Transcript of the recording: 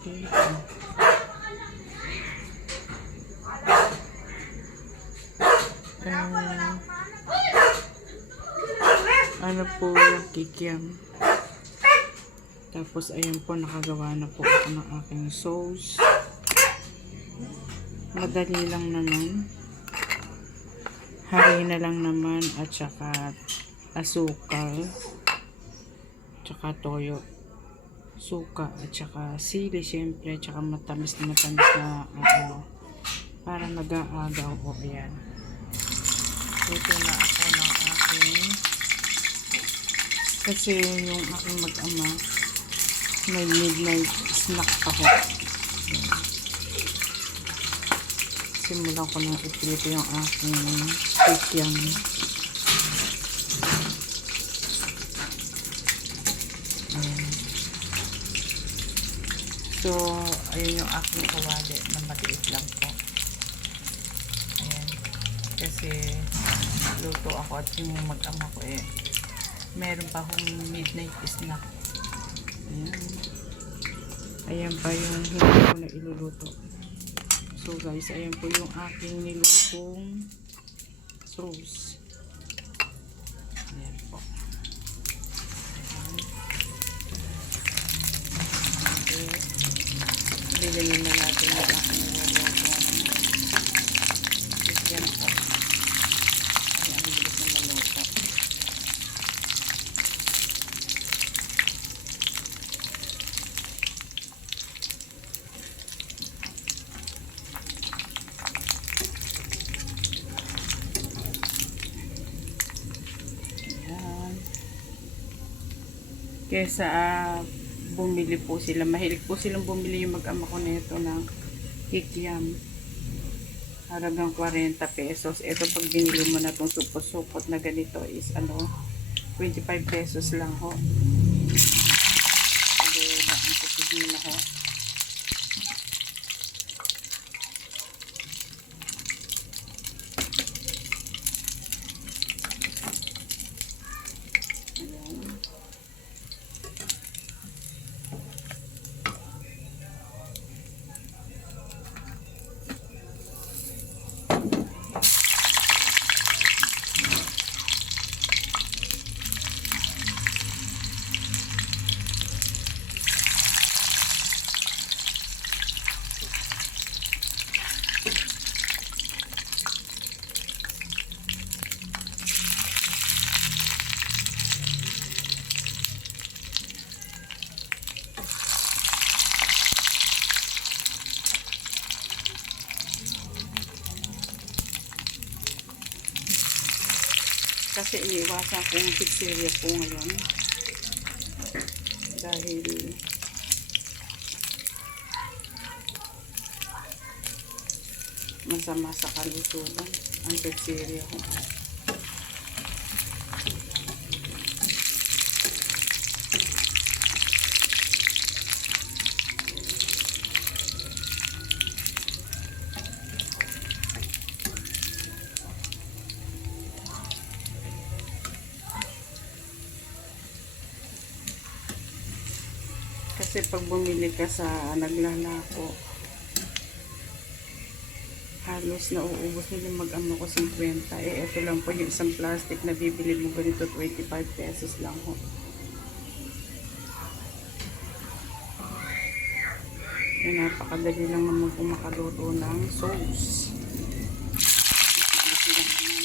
Okay. Ano po yung kikiam. Tapos ayan po, nakagawa na po ako ng aking sauce. Madali lang naman. Harina lang naman at saka asukal, tsaka toyo, suka at saka sili syempre, tsaka matamis na para nag-aagaw o ayan. Ito na ako ng aking, kasi yung aking mag-ama may midnight snack pa ko. Simulan ko na iprito yung aking kikiam. So, ayun yung aking kawali na matiit lang po. Ayan. Kasi, luto ako at yung mag-ama ko meron pa akong midnight snack. Ayan. Ayan pa yung hindi ko na iluluto. So guys, ayan po yung aking nilutong sauce. Ayan po. Ayan. Bilhin na natin yung aking nilutong. Ayan po. Ayan, ang bilis na maluto. Kesa bumili po sila. Mahilig po silang bumili yung mag-ama ko nito ng kikiam. Halagang 40 pesos. Ito pag binili mo na itong supot-supot na ganito is 25 pesos lang ho. Hindi ba ang tutugin na ho. Kasi iniwasan ko yung pizzeria po ngayon. Dahil masama sa kalusugan ang pizzeria ko. Kasi pag bumili ka sa naglalako, halos nauubos nila mag-ama ko 50. Ito lang po yung isang plastic na bibili mo ganito, 25 pesos lang ho. Napakadali lang naman kung makaluto ng sauce. Ito lang naman.